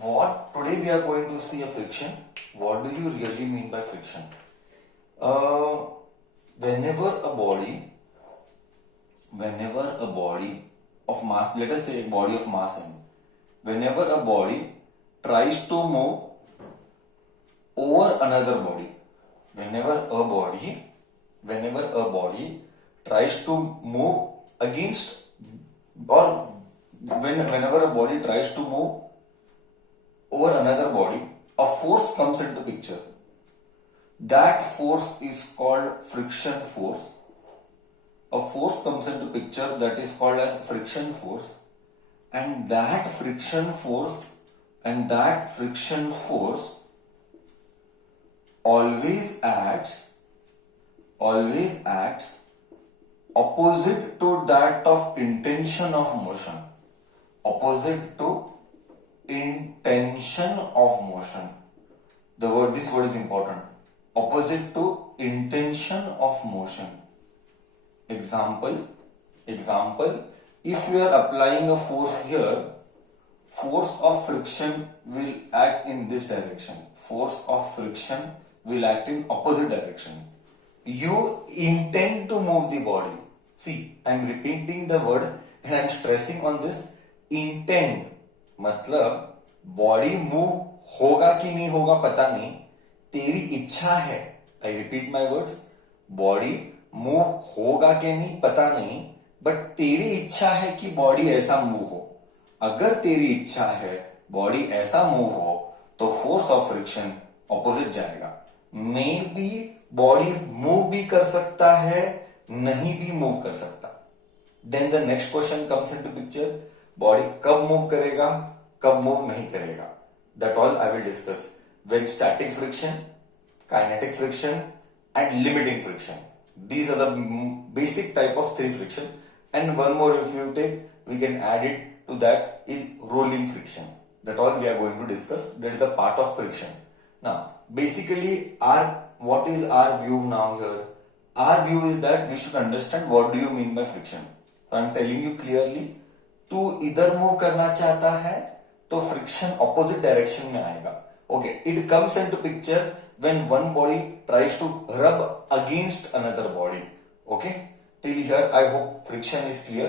what today we are going to see a friction. What do you really mean by friction? Whenever a body of mass, let us say a body of mass m, whenever a body tries to move over another body, whenever a body tries to move against, or whenever a body tries to move over another body, a force comes into picture. That force is called friction force. A force comes into picture that is called as friction force, and that friction force always acts opposite to that of intention of motion. Opposite to intention of motion. This word is important. Opposite to intention of motion. Example, if you are applying a force here, force of friction will act in this direction. Force of friction will act in opposite direction. You intend to move the body. See, I am repeating the word and I am stressing on this intend. मतलब body move होगा कि नहीं होगा पता नहीं, तेरी इच्छा है. I repeat my words. Body move होगा कि नहीं पता नहीं, बट तेरी इच्छा है कि बॉडी ऐसा मूव हो. अगर तेरी इच्छा है बॉडी ऐसा मूव हो तो फोर्स ऑफ फ्रिक्शन ऑपोजिट जाएगा. मे बी बॉडी मूव भी कर सकता है, नहीं भी मूव कर सकता. Then the next question comes into picture. Body कब मूव करेगा, कब मूव नहीं करेगा. That all I will discuss when static friction, kinetic friction and limiting friction. These are the basic type of three friction, and one more if you take, we can add it to that is rolling friction. That all we are going to discuss. That is a part of friction. Now, basically, what is our view now here? Our view is that we should understand what do you mean by friction. So I am telling you clearly. तू इधर move करना चाहता है तो friction opposite direction में आएगा. Okay, it comes into picture when one body tries to rub against another body. Okay, till here I hope friction is clear.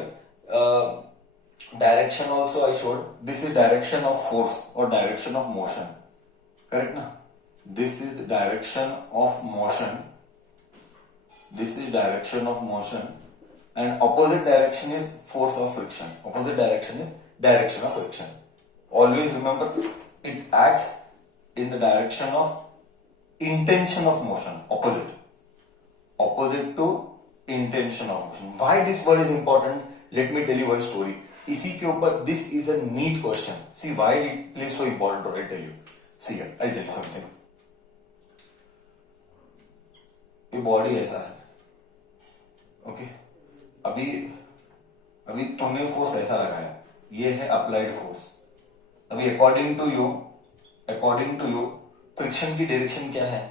Direction also I showed. This is direction of force or direction of motion. Correct na? This is direction of motion. This is direction of motion, and opposite direction is force of friction. Opposite direction is direction of friction. Always remember, it acts in the direction of intention of motion. Opposite to intention of motion. Why this word is important? Let me tell you one story. इसी के ऊपर this is a neat question. See why it plays so important role. I'll tell you. See here, I'll tell you something. ये body ऐसा है. Okay, अभी तुमने force ऐसा लगाया, ये है अप्लाइड फोर्स. अभी अकॉर्डिंग टू यू फ्रिक्शन की डायरेक्शन क्या है?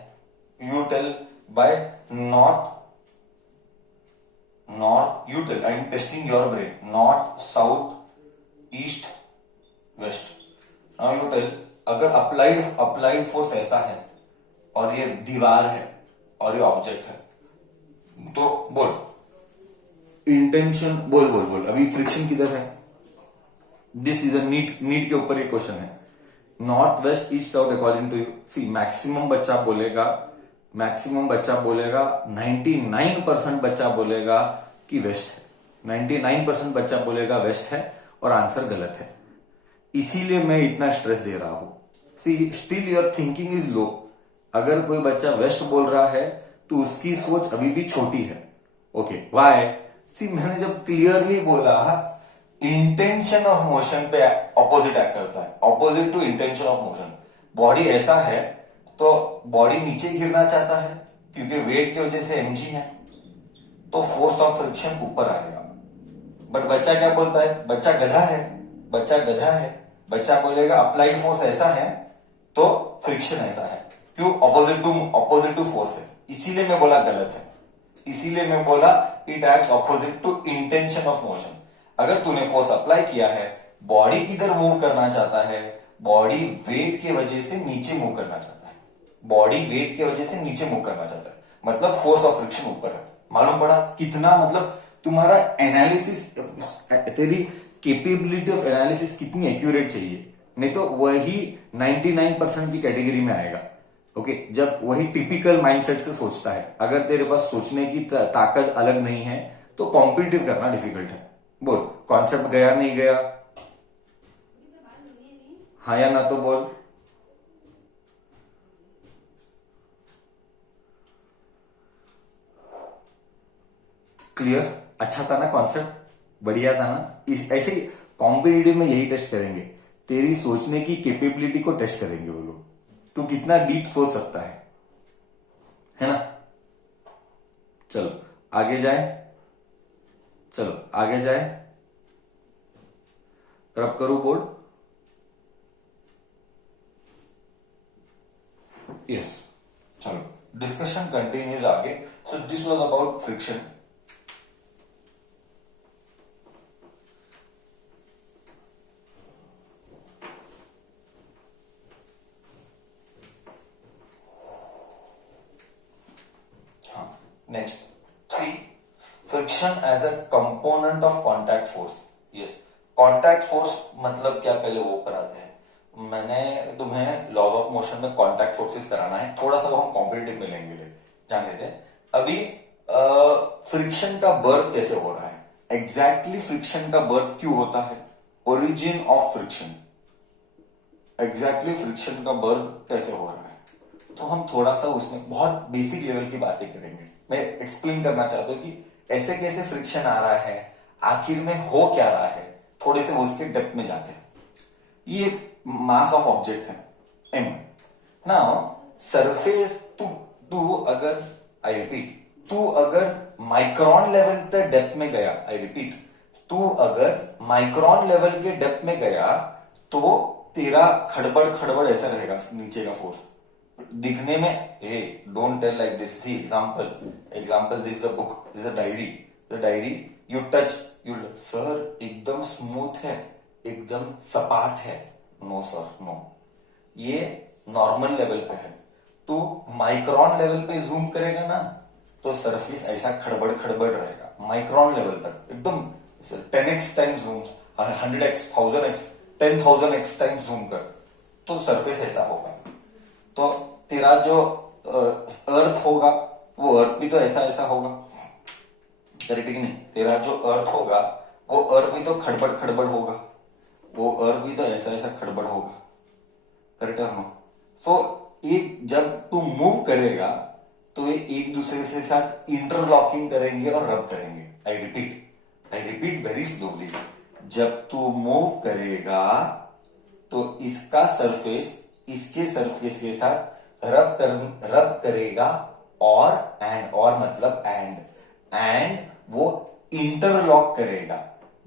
You tell by north. You tell, I am testing your brain. North, south, east, west. Now you tell, अगर अप्लाइड फोर्स ऐसा है और ये दीवार है और ये ऑब्जेक्ट है, तो बोल इंटेंशन. बोल अभी फ्रिक्शन किधर है? दिस इज अ नीट के ऊपर ये क्वेश्चन है. North, west, east, south according to you. See maximum बच्चा बोलेगा 99% बच्चा बोलेगा कि वेस्ट है. 99% बच्चा बोलेगा वेस्ट है और आंसर गलत है. इसीलिए मैं इतना स्ट्रेस दे रहा हूं. See still your thinking is low. अगर कोई बच्चा वेस्ट बोल रहा है तो उसकी सोच अभी भी छोटी है. Okay, why? सी मैंने जब क्लियरली बोला इंटेंशन ऑफ मोशन पे ऑपोजिट एक्ट करता है. Opposite to intention of motion. Body ऐसा है तो बॉडी नीचे गिरना चाहता है क्योंकि वेट की वजह से mg है, तो फोर्स ऑफ फ्रिक्शन ऊपर आएगा. बट बच्चा क्या बोलता है? बच्चा गधा है. बच्चा बोलेगा अप्लाइड फोर्स ऐसा है तो फ्रिक्शन ऐसा है. क्यों? ऑपोजिट टू फोर्स है. इसीलिए मैं बोला गलत है. इसीलिए मैं बोला it acts opposite to intention of motion. अगर तूने फोर्स अप्लाई किया है, बॉडी इधर मूव करना चाहता है, बॉडी वेट की वजह से नीचे मूव करना चाहता है, बॉडी वेट की वजह से नीचे मूव करना चाहता है, मतलब फोर्स ऑफ फ्रिक्शन ऊपर है। मालूम पड़ा कितना, मतलब तुम्हारा एनालिसिस, तेरी केपेबिलिटी ऑफ एनालिसिस कितनी एक्यूरेट चाहिए, नहीं तो वही 99% की कैटेगरी में आएगा। ओके, जब वही टिपिकल माइंडसेट से सोचता है, अगर तेरे पास सोचने की ताकत अलग नहीं है तो कॉम्पिटिटिव करना डिफिकल्ट है। बोल, कॉन्सेप्ट गया नहीं गया? हाँ या ना तो बोल। क्लियर? अच्छा था ना कॉन्सेप्ट? बढ़िया था ना? ऐसे कॉम्पिटिटिव में यही टेस्ट करेंगे, तेरी सोचने की कैपेबिलिटी को टेस्ट करेंगे वो लोग, तू कितना डीप सोच सकता है ना? चलो आगे जाए, चलो आगे जाए, रब करूं बोर्ड? यस, चलो डिस्कशन कंटिन्यूज आगे। So this was about friction. Next, see friction as a component of contact force. Yes, contact force मतलब क्या, पहले वो कराते हैं। मैंने तुम्हें लॉज ऑफ मोशन में कॉन्टैक्ट फोर्सेस कराना है, थोड़ा सा वो हम कॉम्पिटिटिव में लेंगे, जाने दें। अभी फ्रिक्शन का बर्थ कैसे हो रहा है, एग्जैक्टली फ्रिक्शन का बर्थ क्यों होता है, origin of friction, exactly friction का बर्थ कैसे हो रहा है, तो हम थोड़ा सा उसमें बहुत बेसिक लेवल की बातें करेंगे। मैं एक्सप्लेन करना चाहता हूं कि ऐसे कैसे फ्रिक्शन आ रहा है, आखिर में हो क्या रहा है, थोड़े से उसके डेप्थ में जाते हैं। ये मास ऑफ ऑब्जेक्ट है एम। नाउ सरफेस, तू अगर, आई रिपीट, तू अगर माइक्रोन लेवल तक डेप्थ में गया, आई रिपीट, तू अगर माइक्रोन लेवल के डेप्थ में गया तो तेरा खड़बड़ खड़बड़ ऐसा रहेगा नीचे का फोर्स दिखने में। Hey don't tell like this, see example this the book, this a diary, the diary you touch, you, sir एकदम स्मूथ है, एकदम सपाट है, नो सर नो, ये नॉर्मल लेवल पे है। तो माइक्रोन लेवल पे जूम करेगा ना तो सरफेस ऐसा खड़बड़ खड़बड़ रहेगा, माइक्रोन लेवल तक एकदम 10x time zoom, 100x, 1000x, 10,000x time zoom कर तो सरफेस ऐसा होगा। तो तेरा जो अर्थ होगा वो अर्थ भी तो ऐसा ऐसा होगा, करेक्ट कि नहीं? तेरा जो अर्थ होगा वो अर्थ भी तो खड़बड़ खड़बड़ होगा, वो अर्थ भी तो ऐसा ऐसा खड़बड़ होगा, करेक्ट है? सो ये जब तू मूव करेगा तो ये एक दूसरे से साथ इंटरलॉकिंग करेंगे और रब करेंगे। आई रिपीट वेरी स्लोली, जब तू मूव करेगा तो इसका सरफेस इसके सरफेस के साथ रब करेगा, और मतलब एंड वो इंटरलॉक करेगा।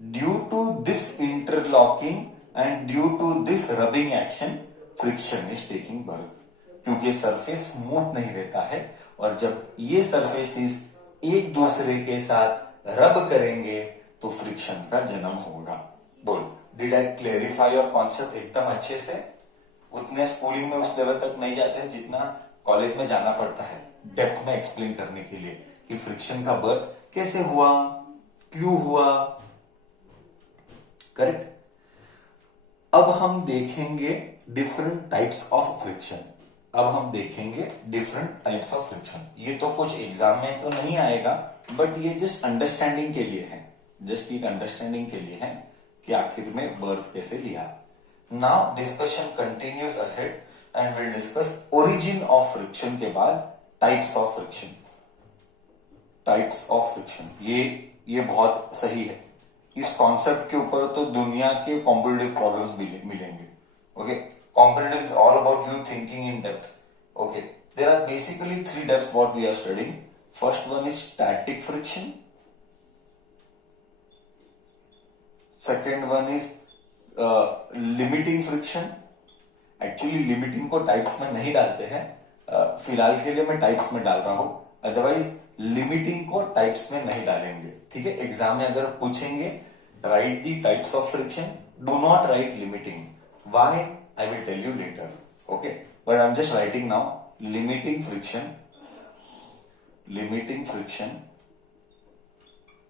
Due to this interlocking and due to this rubbing action friction is taking birth, क्योंकि सरफेस स्मूथ नहीं रहता है, और जब ये सरफेसेस एक दूसरे के साथ रब करेंगे तो फ्रिक्शन का जन्म होगा। बोल, did I clarify your concept एकदम अच्छे से? उतने स्कूलिंग में उस लेवल तक नहीं जाते हैं जितना कॉलेज में जाना पड़ता है डेप्थ में एक्सप्लेन करने के लिए कि फ्रिक्शन का बर्थ कैसे हुआ, क्यों हुआ, करेक्ट? अब हम देखेंगे डिफरेंट टाइप्स ऑफ फ्रिक्शन। अब हम देखेंगे डिफरेंट टाइप्स ऑफ फ्रिक्शन। ये तो कुछ एग्जाम में तो नहीं आएगा, बट ये जस्ट अंडरस्टैंडिंग के लिए है, जस्ट एक अंडरस्टैंडिंग के लिए है कि आखिर में बर्थ कैसे लिया। Now discussion continues ahead and will discuss origin of friction के बाद types of friction. Types of friction, ये बहुत सही है। इस कॉन्सेप्ट के ऊपर तो दुनिया के कॉम्पिटिटिव प्रॉब्लम्स मिलेंगे। Okay, competitive is all about you thinking in depth. Okay, there are basically 3 depths what we are studying. First one is static friction, second one is limiting friction. Actually limiting को types में नहीं डालते हैं, फिलहाल के लिए मैं types में डाल रहा हूं, अदरवाइज लिमिटिंग को टाइप्स में नहीं डालेंगे। ठीक है, एग्जाम में अगर पूछेंगे right the types of friction, do not right limiting. Why? I will tell you later. Okay, but I'm just writing now. Limiting friction,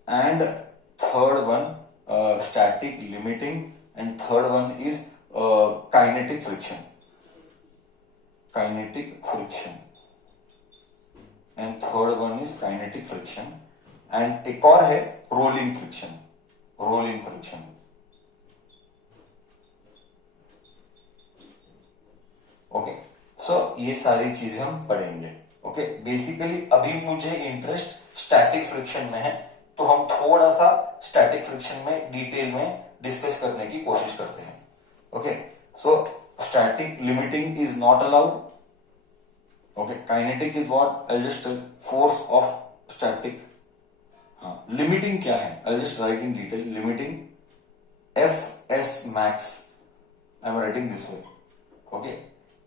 and third one static limiting, and third one is kinetic friction, and third one is kinetic friction, and एक और है rolling friction. Okay, सो ये सारी चीजें हम पढ़ेंगे. Okay, basically अभी मुझे इंटरेस्ट स्टैटिक फ्रिक्शन में है, तो हम थोड़ा सा स्टैटिक फ्रिक्शन में डिटेल में डिस्कस करने की कोशिश करते हैं. Okay, so static limiting is not allowed. Okay, kinetic is what? I just force of static. हाँ, लिमिटिंग क्या है? I just right in detail. Limiting Fs max, I am writing this way. Okay,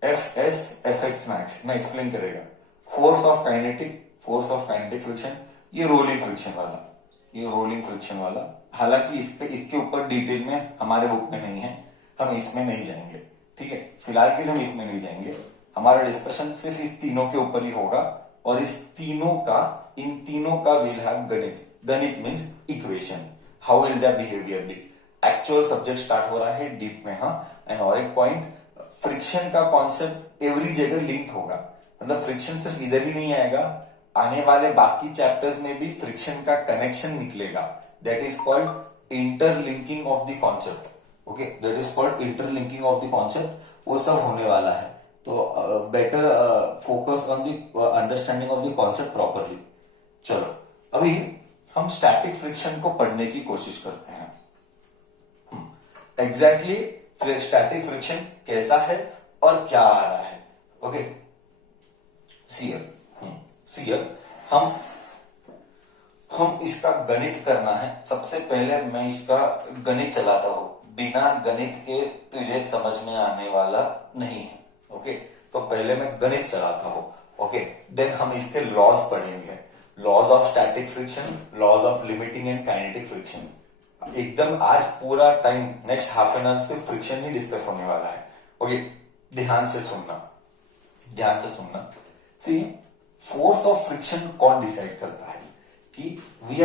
Fs Fx max मैं explain करेगा. Force of kinetic friction, ये rolling friction वाला, हालांकि इसके ऊपर डिटेल में हमारे बुक में नहीं है, हम इसमें नहीं जाएंगे. ठीक है, फिलहाल के लिए हम इसमें नहीं जाएंगे. हमारा डिस्कशन सिर्फ इस तीनों के ऊपर ही होगा, और इन तीनों का विल हैव गणित means equation. How will that behaviour? Actual subject start हो रहा है डीप में. हाँ, एंड और एक पॉइंट, फ्रिक्शन का कॉन्सेप्ट एवरी जगह लिंक्ड होगा. मतलब फ्रिक्शन सिर्फ इधर ही नहीं आएगा, आने वाले बाकी चैप्टर्स में भी फ्रिक्शन का कनेक्शन निकलेगा. That is called interlinking of the concept. Okay, that is called interlinking of the concept. वो सब होने वाला है, तो better focus on the understanding of the concept properly. चलो, अभी हम स्टैटिक फ्रिक्शन को पढ़ने की कोशिश करते हैं. एग्जैक्टली स्टैटिक फ्रिक्शन कैसा है और क्या आ रहा है. ओके, सीयर हम इसका गणित करना है. सबसे पहले मैं इसका गणित चलाता हूं. बिना गणित के तुझे समझ में आने वाला नहीं है. ओके, तो पहले मैं गणित चलाता हूं. ओके, देन हम इसके लॉज पढ़ेंगे. Laws of static friction, laws of limiting and kinetic friction. एकदम आज पूरा time next half an hour सिर्फ फ्रिक्शन ही डिस्कस होने वाला है. ओके, ध्यान से सुनना. सी, फोर्स ऑफ फ्रिक्शन कौन डिसाइड करता है? कि we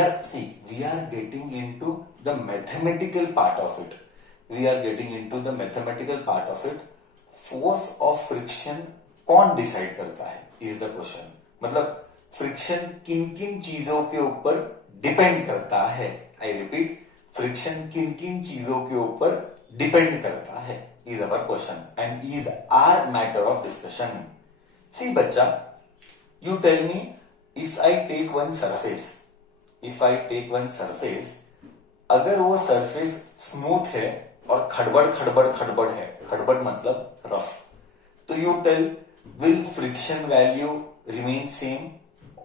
are getting into the mathematical part of it. Force of friction कौन डिसाइड करता है इज द क्वेश्चन. मतलब फ्रिक्शन किन किन चीजों के ऊपर डिपेंड करता है. आई रिपीट, फ्रिक्शन किन किन चीजों के ऊपर डिपेंड करता है is our question and is our matter of discussion. See बच्चा, you tell me, if I take one surface, अगर वो सरफेस स्मूथ है और खड़बड़ है, खड़बड़ मतलब रफ, तो you tell, will friction value remain same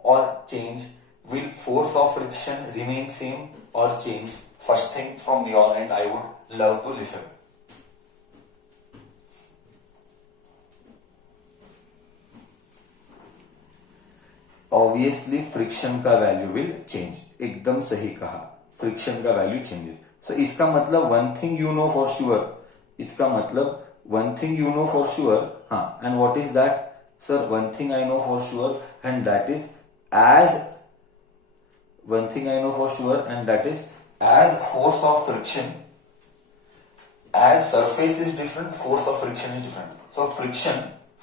और change? Will force of friction remain same or change? First thing from your end, I would love to listen. Obviously, friction का value will change. एकदम सही कहा, friction का value changes. सो इसका मतलब one thing you know for sure. हाँ, and what is that? Sir, one thing I know for sure, and that is as force of friction, as surface is different, force of friction is different. So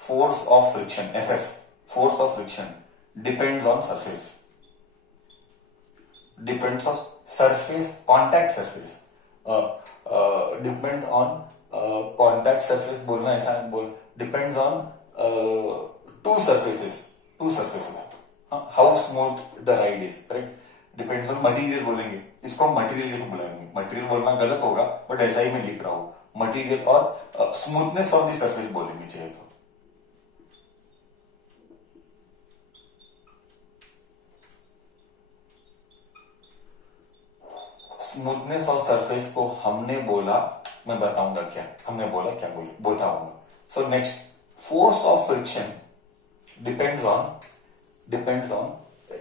force of friction, FF, force of friction depends on surface. Contact surface. Depends on contact surface बोलना ऐसा बोल. Depends on two surfaces. How smooth the ride is, correct? Depends on material बोलेंगे. इसको हम material कैसे बुलाएंगे? Material बोलना गलत होगा, बट ऐसा ही मैं लिख रहा हूं. मटेरियल और स्मूथनेस ऑफ द सरफेस बोलेंगे चाहिए तो. स्मूथनेस ऑफ सरफेस को हमने बोला, मैं बताऊंगा क्या हमने बोला, क्या बताऊंगा. So next, force of friction depends on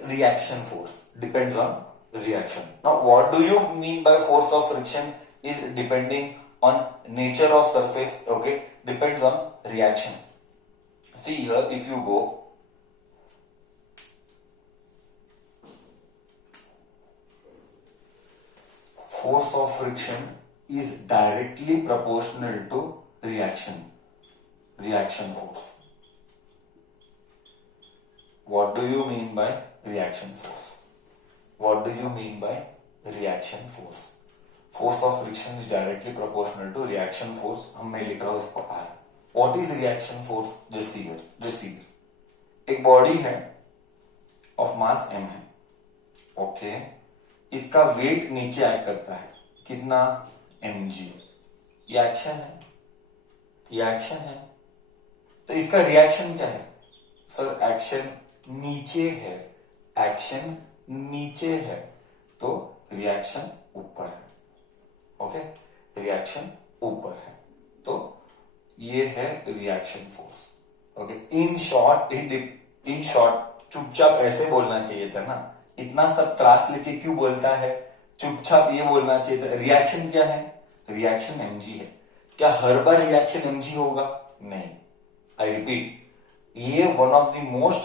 reaction force. Depends on reaction. Now what do you mean by force of friction is depending on nature of surface, okay, depends on reaction. See here, if you go, force of friction is directly proportional to reaction force. What do you mean by reaction force? What do you mean by reaction force? Force of friction is directly proportional to reaction force. हम मैं लिख रहा हूं इसको R. What is reaction force? Just see here. एक body है of mass m है, okay, इसका वेट नीचे एक्ट करता है, कितना, mg. ये एक्शन है, तो इसका रिएक्शन क्या है? सर एक्शन नीचे है, तो रिएक्शन ऊपर है, ओके, रिएक्शन ऊपर है, तो ये है reaction force, okay. In short चुपचाप ऐसे बोलना चाहिए था ना, इतना सब त्रास लेके क्यों बोलता है, चुपचाप ये बोलना चाहिए था. रिएक्शन क्या है? रिएक्शन mg है. क्या हर बार रिएक्शन mg होगा? नहीं. आई रिपीट, ये one of the most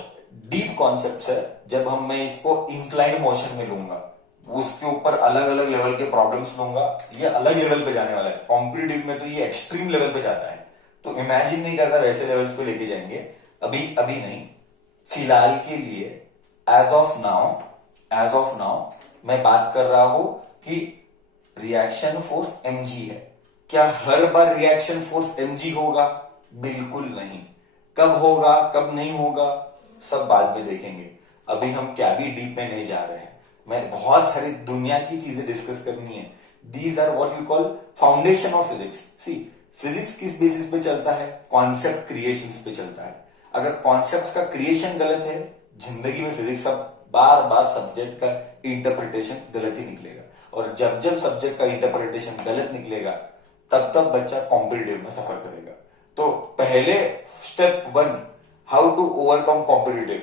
deep concept है. जब मैं इसको इंक्लाइंड मोशन में लूंगा, उसके ऊपर अलग अलग लेवल के प्रॉब्लम्स लूंगा, ये अलग लेवल पे जाने वाला है. कॉम्पिटिटिव में तो ये एक्सट्रीम लेवल पे जाता है, तो इमेजिन नहीं करता वैसे लेवल्स पे लेके जाएंगे. अभी नहीं, फिलहाल के लिए एज ऑफ नाउ मैं बात कर रहा हूं कि रिएक्शन फोर्स mg है. क्या हर बार रिएक्शन फोर्स mg होगा? बिल्कुल नहीं. कब होगा, कब नहीं होगा, सब बाद में देखेंगे. अभी हम क्या भी डीप में नहीं जा रहे हैं. मैं बहुत सारी दुनिया की चीजें डिस्कस करनी है. These are what you call foundation of physics. See, physics किस बेसिस पे चलता है? कॉन्सेप्ट क्रिएशंस पे चलता है. अगर कॉन्सेप्ट्स का क्रिएशन गलत है, जिंदगी में फिजिक्स सब बार सब्जेक्ट का इंटरप्रिटेशन गलत ही निकलेगा. और जब सब्जेक्ट का इंटरप्रिटेशन गलत निकलेगा, तब बच्चा कॉम्पिटिटिव में सफर करेगा. तो पहले step 1, how to overcome competitive,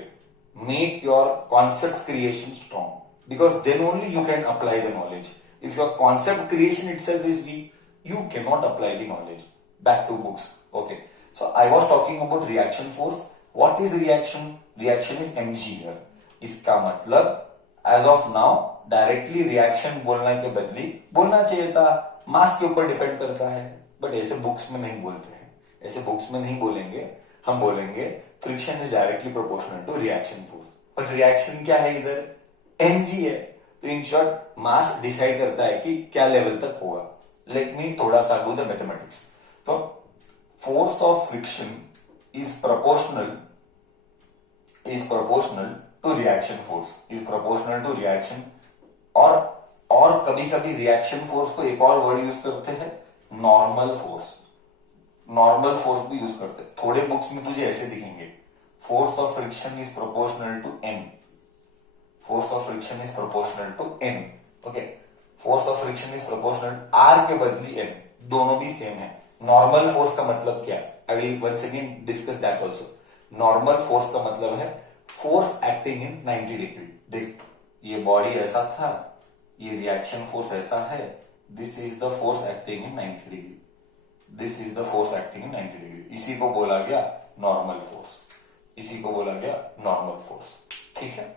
make your concept creation strong, because then only you can apply the knowledge. If your concept creation itself is weak, you cannot apply the knowledge. Back to books. Okay, so I was talking about reaction force. What is reaction? Reaction is mg here. इसका मतलब as of now directly reaction बोलने के बदले बोलना चाहिए था मास के ऊपर डिपेंड करता है, बट ऐसे बुक्स में नहीं बोलते हैं. ऐसे बुक्स में नहीं बोलेंगे, हम बोलेंगे friction is directly proportional to reaction force. But reaction क्या है इधर? mg है. तो इन शॉर्ट मास डिसाइड करता है कि क्या लेवल तक होगा. लेट मी थोड़ा सा डू द मैथमेटिक्स. तो force of friction is proportional to reaction force, is proportional to reaction. और कभी कभी रिएक्शन फोर्स को एक और वर्ड यूज करते हैं, नॉर्मल फोर्स. नॉर्मल फोर्स भी यूज करते हैं. थोड़े बुक्स में तुझे ऐसे दिखेंगे, force of friction is proportional to n. Force of friction is proportional to n. Okay, force of friction is proportional r के बदली n. दोनों भी सेम है. नॉर्मल फोर्स का मतलब क्या? I will once again discuss that also. Normal force का मतलब है फोर्स एक्टिंग इन 90 डिग्री. देख, ये बॉडी ऐसा था, ये रिएक्शन फोर्स ऐसा है. This is the force acting in 90 degree. This is the force acting in 90 degree. इसी को बोला गया नॉर्मल फोर्स. इसी को बोला गया नॉर्मल फोर्स. ठीक है,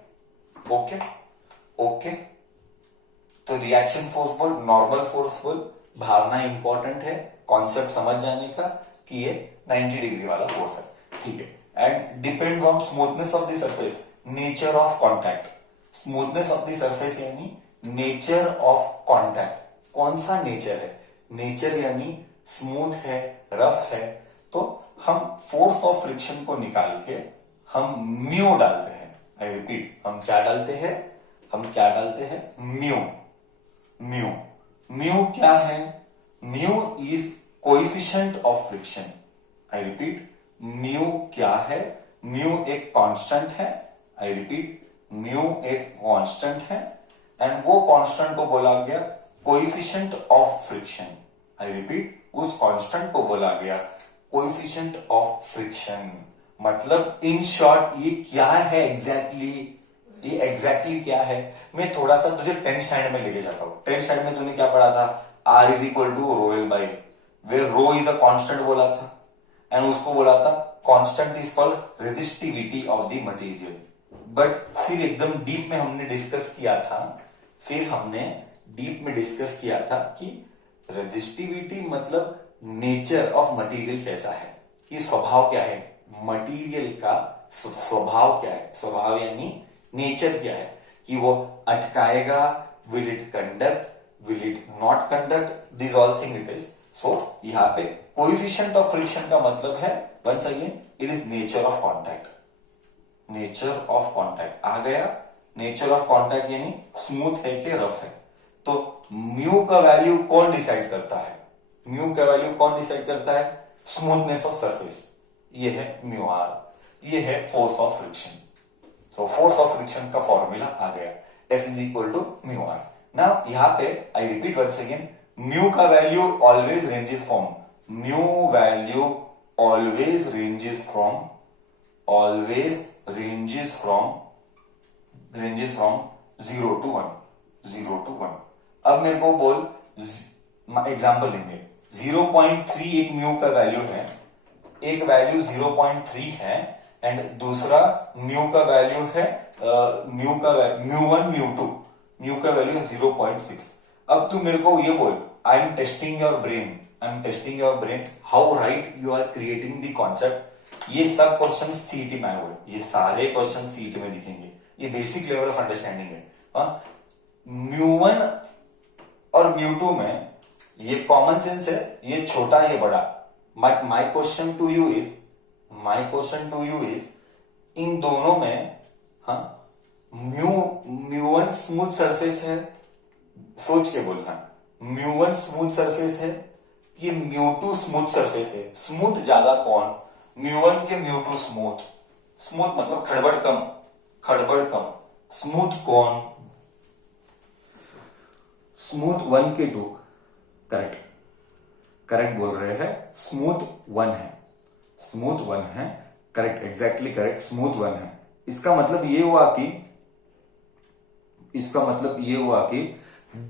ओके. तो रिएक्शन फोर्स बोल, नॉर्मल फोर्स बोल, भावना इंपॉर्टेंट है कॉन्सेप्ट समझ जाने का कि ये 90 डिग्री वाला फोर्स है. ठीक है. And depend on smoothness of the surface, nature of contact. Smoothness of the surface यानी नेचर ऑफ कॉन्टैक्ट. कौन सा नेचर है? नेचर यानी स्मूथ है, रफ है, तो हम फोर्स ऑफ फ्रिक्शन को निकाल के हम म्यू डालते हैं. आई रिपीट, हम क्या डालते हैं? म्यू क्या है? Mu is coefficient of friction. I repeat, mu क्या है? म्यू एक कांस्टेंट है. आई रिपीट, म्यू एक कांस्टेंट है एंड वो कांस्टेंट को बोला गया coefficient of friction. I repeat, उस कांस्टेंट को बोला गया कोएफिशिएंट ऑफ फ्रिक्शन. मतलब इन शॉर्ट ये क्या है एग्जैक्टली? ये एग्जैक्टली क्या है? मैं थोड़ा सा तुझे 10th स्टैंडर्ड में लेके जाता हूं. 10th स्टैंडर्ड में तूने क्या पढ़ा था? R is equal to rho L by way rho is a constant बोला था एंड उसको बोला था constant is called resistivity of the material. But फिर एकदम डीप में हमने डिस्कस किया था, कि रेजिस्टिविटी मतलब नेचर ऑफ मटेरियल कैसा है, कि स्वभाव क्या है मटेरियल का, स्वभाव क्या है, स्वभाव यानी नेचर क्या है, कि वो अटकाएगा, will it conduct, will it not conduct, this all thing it is. So यहाँ पे कोएफिशिएंट ऑफ फ्रिक्शन का मतलब है once again it is nature of contact. Nature of contact आ गया, नेचर ऑफ कॉन्टैक्ट यानी स्मूथ है कि रफ है। तो म्यू का वैल्यू कौन डिसाइड करता है, म्यू का वैल्यू कौन डिसाइड करता है, स्मूथनेस ऑफ सरफेस, ये है म्यू आर, ये है फोर्स ऑफ फ्रिक्शन। तो फोर्स ऑफ फ्रिक्शन का फॉर्मूला आ गया, F is equal to mu R. Now यहाँ पे I repeat once again, mu का value always ranges from, mu value always ranges from, always ranges from 0 to 1, 0 to 1। अब मेरे को बोल, एग्जांपल लेंगे, 0.3 एक म्यू का वैल्यू है, एक वैल्यू 0.3 है एंड दूसरा म्यू का वैल्यू है म्यू1 म्यू2, म्यू का वैल्यू है 0.6। अब तू मेरे को ये बोल, I am testing your brain, how right you are creating the concept. ये सब क्वेश्चन सीईटी में आए हुए, ये सारे क्वेश्चन सीईटी में दिखेंगे, ये बेसिक लेवल ऑफ अंडरस्टैंडिंग है। म्यू1 और म्यू2 में ये कॉमन सेंस है, ये छोटा ये बड़ा। My question to you is, इन दोनों में म्यू1 स्मूथ सरफेस है, सोच के बोलना, म्यू1 स्मूथ सरफेस है, ये म्यू2 स्मूथ सरफेस है। स्मूथ ज्यादा कौन, म्यू1 के म्यू2 स्मूथ, स्मूथ मतलब खड़बड़ कम, स्मूथ कौन, स्मूथ 1 के 2, करेक्ट बोल रहे हैं, स्मूथ 1 है, करेक्ट, एग्जैक्टली करेक्ट, स्मूथ 1 है। इसका मतलब ये हुआ कि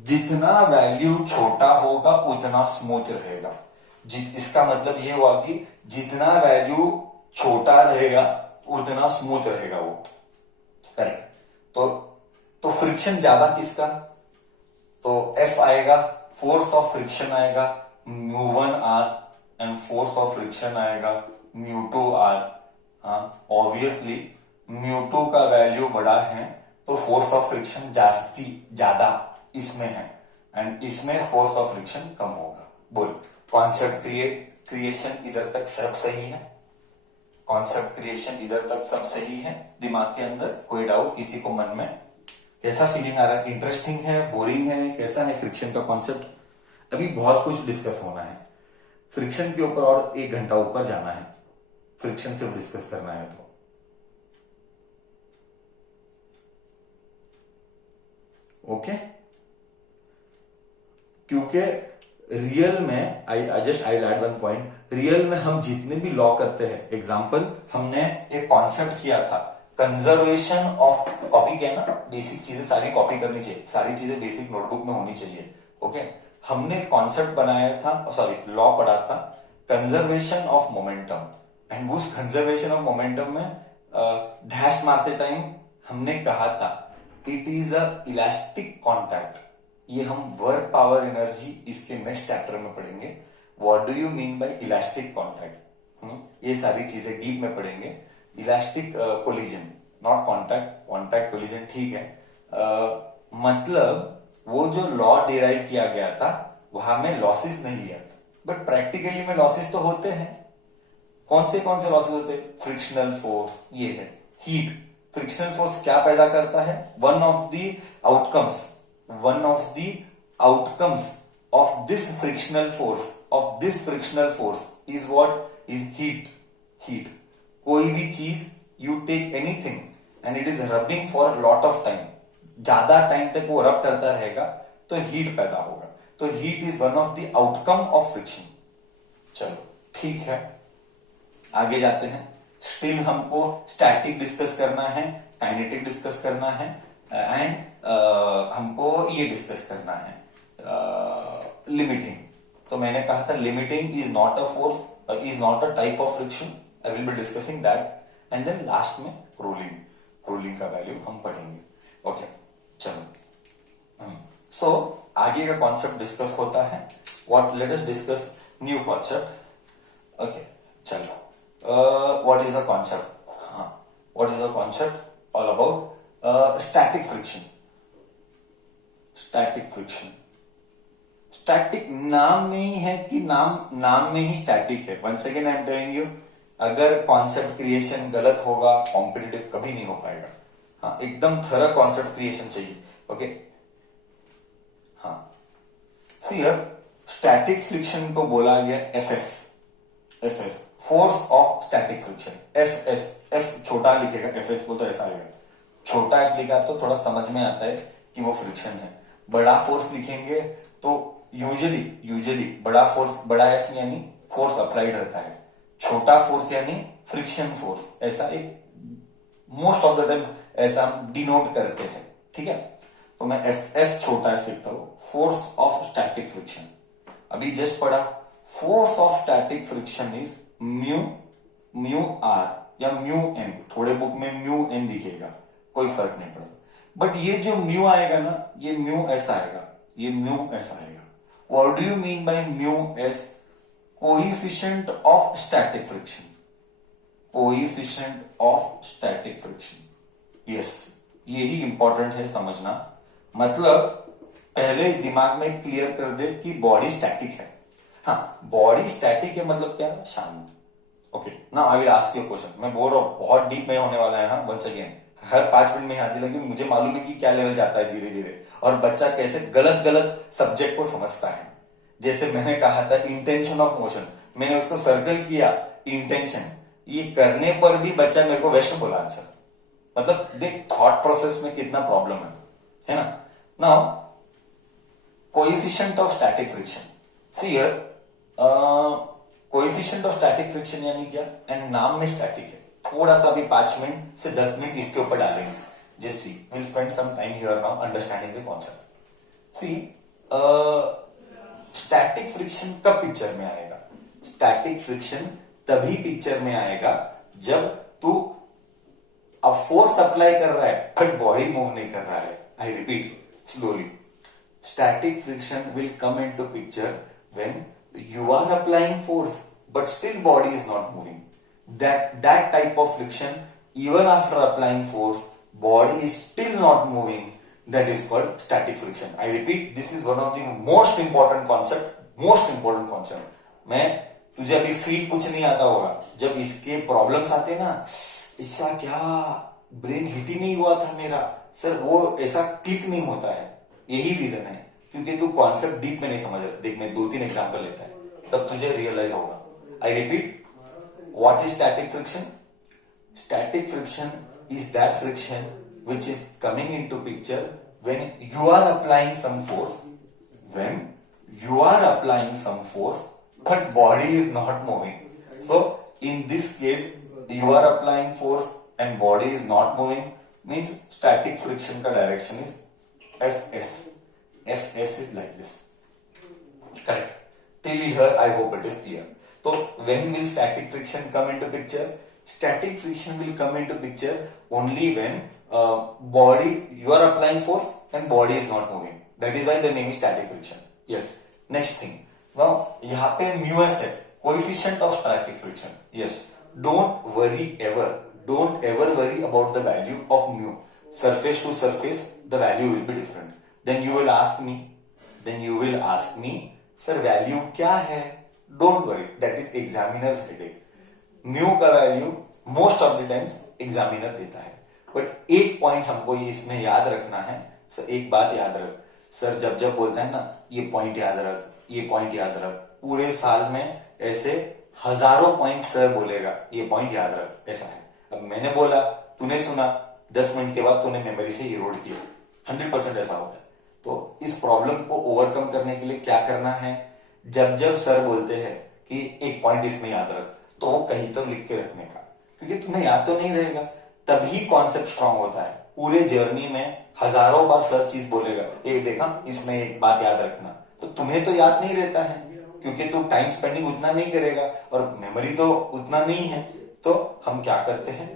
जितना वैल्यू छोटा होगा उतना स्मूथ रहेगा। इसका मतलब ये हुआ कि जितना वैल्यू छोटा रहेगा उतना स्मूथ रहेगा वो, करेक्ट। तो फ्रिक्शन ज्यादा किसका, तो F आएगा, फोर्स ऑफ फ्रिक्शन आएगा म्यू1 R and force of friction आएगा म्यू2 आर। ऑब्वियसली म्यू2 का वैल्यू बड़ा है तो फोर्स ऑफ फ्रिक्शन ज्यादा इसमें है एंड इसमें फोर्स ऑफ फ्रिक्शन कम होगा। बोल, कॉन्सेप्ट क्रिएशन इधर तक सब सही है, कॉन्सेप्ट क्रिएशन इधर तक सब सही है, दिमाग के अंदर कोई डाउट किसी को मन में, कैसा फीलिंग आ रहा है, इंटरेस्टिंग है, बोरिंग है, कैसा है फ्रिक्शन का कॉन्सेप्ट। अभी बहुत कुछ डिस्कस होना है फ्रिक्शन के ऊपर, और 1 घंटा ऊपर जाना है, फ्रिक्शन सिर्फ डिस्कस करना है तो। ओके, क्योंकि रियल में I add one point, real में हम जितने भी लॉ करते हैं, एग्जांपल हमने एक कॉन्सेप्ट किया था कंजर्वेशन ऑफ, कॉपी किया ना, बेसिक चीजें सारी कॉपी करनी चाहिए, सारी चीजें बेसिक नोटबुक में होनी चाहिए। ओके, हमने कॉन्सेप्ट बनाया था, सॉरी लॉ पढ़ा था, कंजर्वेशन ऑफ मोमेंटम, एंड उस कंजर्वेशन ऑफ मोमेंटम में डैश मारते टाइम हमने कहा था it is a elastic contact. ये हम वर्क पावर एनर्जी इसके नेक्स्ट चैप्टर में पढ़ेंगे, what do you mean by elastic contact, ये सारी चीजें डीप में पढ़ेंगे। Elastic collision, not contact collision, ठीक है। मतलब वो जो लॉ डिराइव किया गया था वहां में लॉसेस नहीं लिया था, बट प्रैक्टिकली में लॉसेस तो होते हैं। कौन से लॉसेस होते हैं, फ्रिक्शनल फोर्स, ये है हीट। फ्रिक्शनल फोर्स क्या पैदा करता है, one of the outcomes of this frictional force is what, is heat. कोई भी चीज, you take anything and it is rubbing for lot of time, ज्यादा टाइम तक वो रब करता रहेगा तो हीट पैदा होगा। तो heat is one of the outcome of friction. चलो ठीक है, आगे जाते हैं। स्टिल हमको स्टैटिक डिस्कस करना है, काइनेटिक डिस्कस करना है एंड हमको ये डिस्कस करना है लिमिटिंग। तो मैंने कहा था limiting is not a force, is not a type of friction, I will be discussing that. And then last में रोलिंग, रोलिंग का वैल्यू हम पढ़ेंगे। ओके चलो, सो आगे का कॉन्सेप्ट डिस्कस होता है। What, let us discuss new concept. Okay चलो, व्हाट इज द कॉन्सेप्ट, हाँ what is the concept all about static friction. Static friction, static नाम में ही है कि नाम में ही स्टैटिक है। One second I am telling you, अगर कॉन्सेप्ट क्रिएशन गलत होगा कॉम्पिटिटिव कभी नहीं हो पाएगा। हाँ एकदम थरा कॉन्सेप्ट क्रिएशन चाहिए। ओके हाँ, सी हियर स्टैटिक फ्रिक्शन को बोला गया FS, FS force of static friction. FS, F छोटा लिखेगा, एफएस बोल तो ऐसा आएगा, छोटा एफ लिखा तो थोड़ा समझ में आता है कि वो फ्रिक्शन है। बड़ा फोर्स लिखेंगे तो यूजुअली बड़ा फोर्स, बड़ा एफ यानी फोर्स अप्लाइड रहता है, छोटा फोर्स यानी फ्रिक्शन फोर्स, ऐसा एक मोस्ट ऑफ द टाइम ऐसा हम डिनोट करते हैं। ठीक है, तो मैं एफ छोटा एफ लिखता हूं, फोर्स ऑफ स्टैटिक फ्रिक्शन। अभी जस्ट पढ़ा, force of static friction is mu R या म्यू एन, थोड़े बुक में म्यू एन दिखेगा, कोई फर्क नहीं पड़ता। बट ये जो म्यू आएगा ना, ये म्यू एस आएगा, ये म्यू एस आएगा। What do you mean by mu S? Coefficient of static friction, coefficient of static friction. Yes, यही इंपॉर्टेंट है समझना। मतलब पहले दिमाग में क्लियर कर दे कि बॉडी स्टैटिक है। हाँ बॉडी स्टैटिक है मतलब क्या? शांत। Okay now I will ask you question. मैं बोल रहा हूं बहुत डीप में होने वाला है। हाँ वंस अगेन, हर 5 मिनट में आती लगी, मुझे मालूम है कि क्या लेवल जाता है धीरे धीरे, और बच्चा कैसे गलत गलत सब्जेक्ट को समझता है। जैसे मैंने कहा था इंटेंशन ऑफ मोशन, मैंने उसको सर्कल किया, इंटेंशन, ये करने पर भी बच्चा मेरे को वेस्ट बोला आंसर। मतलब देख थॉट प्रोसेस में कितना प्रॉब्लम है ना। Now coefficient of static friction, see here coefficient of static friction यानी क्या? एंड नाम में स्टैटिक है। थोड़ा सा भी 5 मिनट से 10 मिनट इसके ऊपर डालेंगे। Just see, will spend some time here now understanding the concept. See static friction कब पिक्चर में आएगा? स्टैटिक फ्रिक्शन तभी पिक्चर में आएगा जब तू अब फोर्स अप्लाई कर रहा है बट बॉडी मूव नहीं कर रहा है। I repeat slowly, static friction will come into picture when you are applying force but still body is not moving. That type of friction, even after applying force body is still not moving, that is called static friction. I repeat, this is one of the most important concept. मैं तुझे अभी feel कुछ नहीं आता होगा, जब इसके problems आते हैं ना, इसका क्या ब्रेन हिट ही नहीं हुआ था मेरा सर, वो ऐसा क्लिक नहीं होता है। यही रीजन है क्योंकि तू कॉन्सेप्ट डीप में नहीं समझ रहा। देख मैं 2-3 एग्जांपल लेता है तब तुझे रियलाइज होगा। I repeat, what is static friction? Static friction is that friction which is coming into picture when you are applying some force, when you are applying some force but body is not moving. So in this case you are applying force and body is not moving, means static friction का direction is Fs. Fs is like this. Correct. Till here I hope it is clear. So when will static friction come into picture? Static friction will come into picture only when body, you are applying force and body is not moving. That is why the name is static friction. Yes. Next thing. Now यहाँ पे mu है, coefficient of static friction. Yes. Don't worry ever. Don't ever worry about the value of mu. Surface to surface, the value will be different. Then you will ask me, sir value क्या है? Don't worry. That is examiner's headache. Mu का value most of the times examiner देता है, but एक point हमको ये इसमें याद रखना है। सर एक बात याद रख, सर जब बोलता है ना ये पॉइंट याद रख, ये पॉइंट याद रख, पूरे साल में ऐसे हजारों पॉइंट सर बोलेगा ये पॉइंट याद रख, ऐसा है। अब मैंने बोला, तूने सुना, 10 मिनट के बाद तूने मेमोरी से इरोड किया, 100% ऐसा होता है। तो इस प्रॉब्लम को ओवरकम करने के लिए क्या करना है, जब सर बोलते हैं कि एक पॉइंट इसमें याद रख, तो वो कहीं तो लिख के रखने का, क्योंकि तुम्हें याद तो नहीं रहेगा, तभी कॉन्सेप्ट स्ट्रांग होता है। पूरे जर्नी में हजारों बार सर चीज बोलेगा, ये देखा इसमें एक बात याद रखना, तो तुम्हें तो याद नहीं रहता है क्योंकि तू टाइम स्पेंडिंग उतना नहीं करेगा और मेमोरी तो उतना नहीं है। तो हम क्या करते हैं,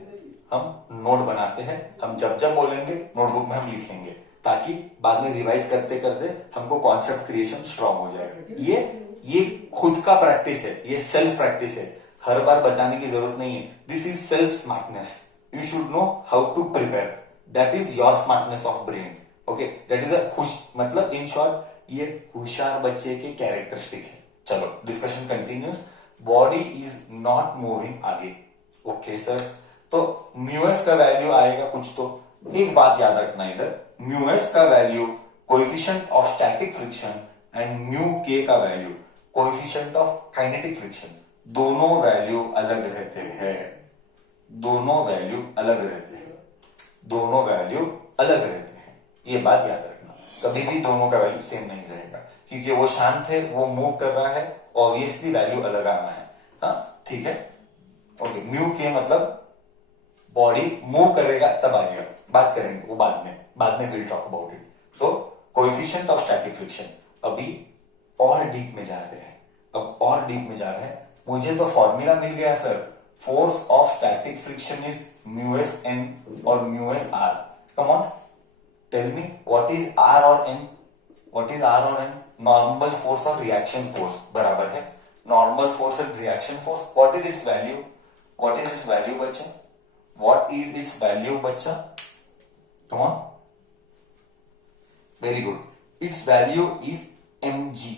हम नोट बनाते हैं, हम जब जब बोलेंगे नोटबुक में हम लिखेंगे, ताकि बाद में रिवाइज करते करते हमको कॉन्सेप्ट क्रिएशन स्ट्रांग हो जाएगा। ये खुद का प्रैक्टिस है, ये सेल्फ प्रैक्टिस है, हर बार बताने की जरूरत नहीं है। This is self smartness, you should know how to prepare, that is your smartness of brain. Okay, that is a मतलब इन शॉर्ट ये होशियार बच्चे के कैरेक्टरिस्टिक है। चलो discussion continuous. Body is not moving आगे। ओके सर, तो mu s का वैल्यू आएगा कुछ, तो एक बात याद रखना इधर, म्यूएस का value coefficient of static friction and mu के का value coefficient of kinetic friction, दोनों वैल्यू अलग रहते हैं, दोनों वैल्यू अलग रहते हैं, दोनों वैल्यू अलग रहते हैं। ये बात याद रखना, कभी भी दोनों का वैल्यू सेम नहीं रहेगा, क्योंकि वो शांत है, वो मूव कर रहा है, ऑब्वियसली वैल्यू अलग आना है। हाँ ठीक है, ओके। म्यू के मतलब बॉडी मूव करेगा तब आएगा, बात करेंगे वो बाद में विल टॉक अबाउट इट। तो कोएफिशिएंट ऑफ स्टैटिक फ्रिक्शन, अभी और डीप में जा रहे हैं, अब और डीप में जा रहे हैं। मुझे तो फॉर्मूला मिल गया sir, force of static friction is mu S N और mu S R. Come on tell me what is R और एन, व्हाट इज आर और एन? नॉर्मल फोर्स और रिएक्शन फोर्स बराबर है, normal force and reaction force. What is its value, what is its value बच्चा, what is its value बच्चा? Come on, very good, its value is mg,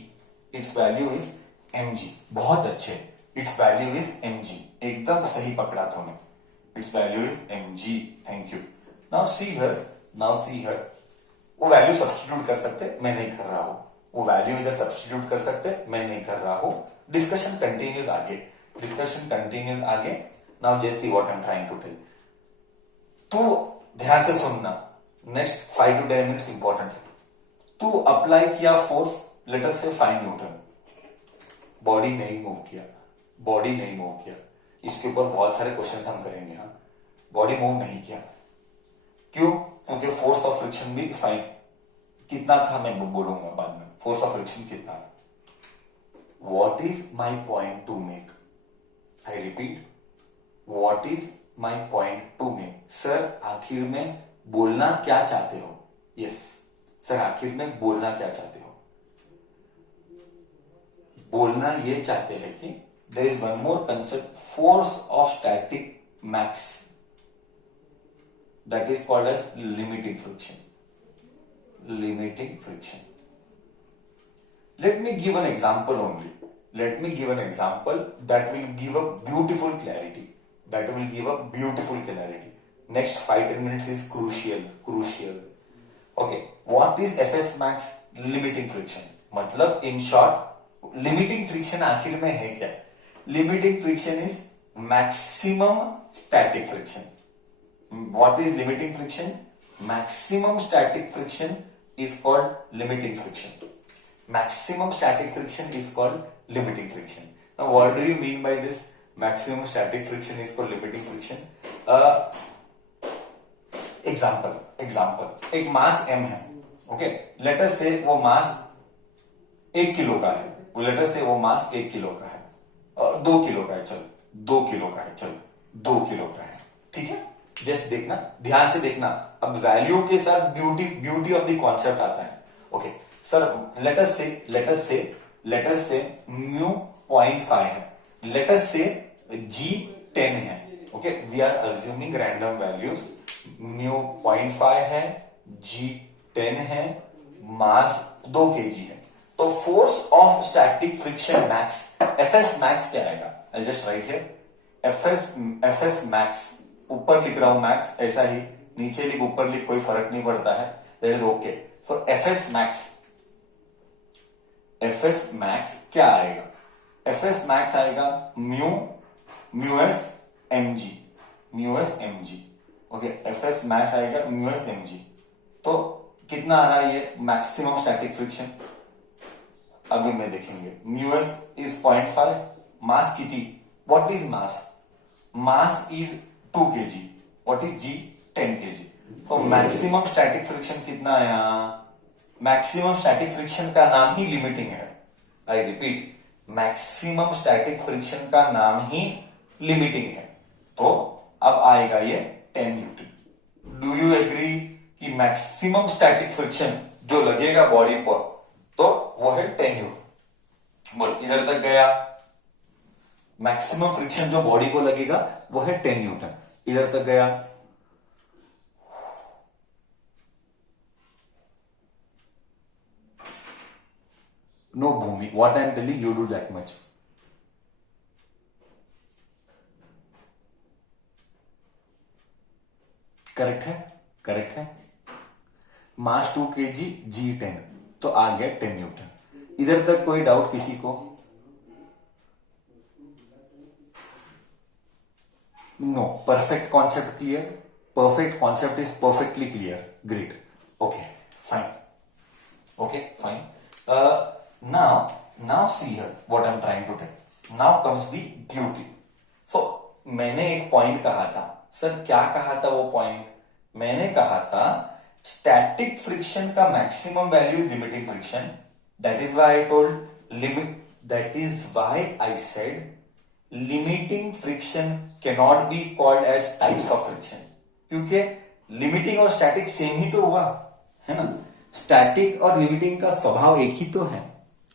its value is mg, बहुत अच्छे, it's value is mg, एकदम सही पकड़ा तूने, it's value is mg, thank you. Now see here, now see here, वो value substitute कर सकते, मैं नहीं कर रहा हूं, वो वैल्यू इधर सब्स्टिट्यूट कर सकते, मैं नहीं कर रहा हूं। डिस्कशन कंटिन्यूज आगे, डिस्कशन कंटिन्यूज आगे। Now just see what I am trying to tell. तू ध्यान से सुनना, नेक्स्ट 5 to 10 मिनट्स इंपॉर्टेंट है। तू अप्लाई किया फोर्स, लेट अस से 5 न्यूटन, बॉडी नहीं मूव किया, बॉडी नहीं मूव किया, इसके ऊपर बहुत सारे क्वेश्चंस हम करेंगे। हाँ, बॉडी मूव नहीं किया, क्यों? क्योंकि फोर्स ऑफ फ्रिक्शन भी 5 कितना था मैं बोलूंगा बाद में, फोर्स ऑफ फ्रिक्शन कितना। What is my point two make, I repeat, what is my point two make. Sir आखिर में बोलना क्या चाहते हो? यस सर, आखिर में बोलना क्या चाहते हो? बोलना ये चाहते हैं कि there is one more concept, force of static max, that is called as limiting friction, limiting friction. Let me give an example only. Let me give an example that will give a beautiful clarity. That will give a beautiful clarity. Next 5-10 minutes is crucial. Crucial. Okay. What is Fs max? Limiting friction. मतलब in short, limiting friction आखिर में है क्या? Limiting friction is maximum static friction. What is limiting friction? Maximum static friction is called limiting friction. Maximum static friction is called limiting friction. Now what do you mean by this? Maximum static friction is called limiting friction. Example, एक मास m है, okay, let us से वो मास 1 kilo का है, let us से वो मास 1 kilo का है, और 2 किलो का है, चल 2 किलो का है, चल 2 किलो का है, ठीक है। जस्ट देखना, ध्यान से देखना, अब वैल्यू के साथ ब्यूटी ऑफ द कॉन्सेप्ट आता है। ओके सर, लेट अस से म्यू 0.5 है, लेट अस से g 10 है, okay, we are assuming random values, mu 0.5 है, g 10 है, मास 2 kg है, तो force of static friction max, Fs max क्या आएगा? I just right here, Fs max, ऊपर लिख रहा हूं मैक्स, ऐसा ही नीचे लिख ऊपर लिख कोई फर्क नहीं पड़ता है, that is okay. So Fs max क्या आएगा? Fs मैक्स आएगा mu S mg, okay, Fs max आएगा म्यू एस mg। तो कितना आ रहा है ये मैक्सिमम स्टैटिक फ्रिक्शन? अभी में देखेंगे, म्यू एस इज 0.5, मास कितनी? What is mass? Mass is 2 kg, what is g? 10 kg। तो मैक्सिमम स्टैटिक फ्रिक्शन कितना आया? मैक्सिमम स्टैटिक फ्रिक्शन का नाम ही लिमिटिंग है। I repeat, maximum static friction का नाम ही लिमिटिंग है, तो अब आएगा ये 10 न्यूटन। डू यू एग्री कि मैक्सिमम स्टैटिक फ्रिक्शन जो लगेगा बॉडी पर तो वो है 10 न्यूटन। बोल, इधर तक गया। मैक्सिमम फ्रिक्शन जो बॉडी को लगेगा वो है 10 न्यूटन। इधर तक गया। No Bhumi, what I am telling you do that much. Correct है, करेक्ट है। मास 2 kg, जी 10, तो आ गया 10 न्यूटन। इधर तक कोई डाउट किसी को? No, perfect concept clear. Perfect concept is perfectly clear. Great. Okay fine, okay fine. now see here what I'm trying to tell. Now comes the beauty. So मैंने एक point कहा था। सर क्या कहा था वो पॉइंट? मैंने कहा था स्टैटिक फ्रिक्शन का maximum value is limiting friction. That is why I told limit, that is why I said limiting friction can not be called as types of friction, क्योंकि लिमिटिंग और स्टैटिक सेम ही तो हुआ है ना। Static और limiting का स्वभाव एक ही तो है,